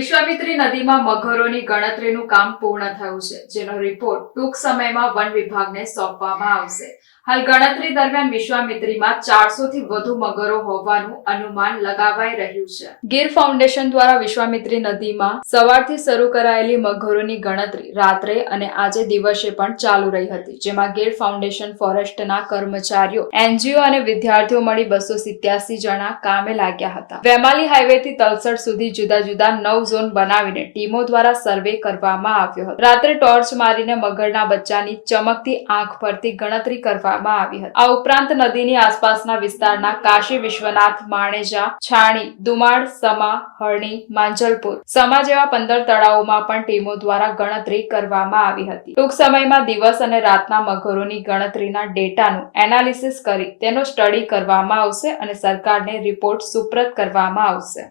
વિશ્વામિત્રી નદીમાં મગરોની ગણતરીનું કામ પૂર્ણ થયું છે, જેનો રિપોર્ટ ટૂંક સમયમાં વન વિભાગને સોંપવામાં આવશે. હાલ ગણતરી દરમિયાન વિશ્વામિત્રીમાં ચારસો થી વધુ મગરો હોવાનું અનુમાન લગાવાઈ રહ્યું છે. ગીર ફાઉન્ડેશન દ્વારા વિશ્વામિત્રી નદીમાં સવારથી શરૂ કરાયેલી મગરોની ગણતરી રાત્રે અને આજે દિવસે પણ ચાલુ રહી હતી, જેમાં ગીર ફાઉન્ડેશન ફોરેસ્ટના કર્મચારીઓ, એનજીઓ અને વિદ્યાર્થીઓ મળી બસો સિત્યાસી જણા કામે લાગ્યા હતા. વેમાલી હાઈવે થી તલસડ સુધી જુદા જુદા નવ ઝોન બનાવીને ટીમો દ્વારા સર્વે કરવામાં આવ્યો હતો. રાત્રે ટોર્ચ મારીને મગરના બચ્ચાની ચમકતી આંખ પરથી ગણતરી કરવામાં આવી હતી. આ ઉપરાંત નદીની આસપાસના વિસ્તારના કાશી વિશ્વનાથ, માણેજા, છાણી દુમાળ સમા, હરણી, માંજલપુર સમા જેવા પંદર તળાવોમાં પણ ટીમો દ્વારા ગણતરી કરવામાં આવી હતી. ટૂંક સમયમાં દિવસ અને રાતના મગરોની ગણતરીના ડેટાનું એનાલિસિસ કરી તેનો સ્ટડી કરવામાં આવશે અને સરકારને રિપોર્ટ સુપ્રત કરવામાં આવશે.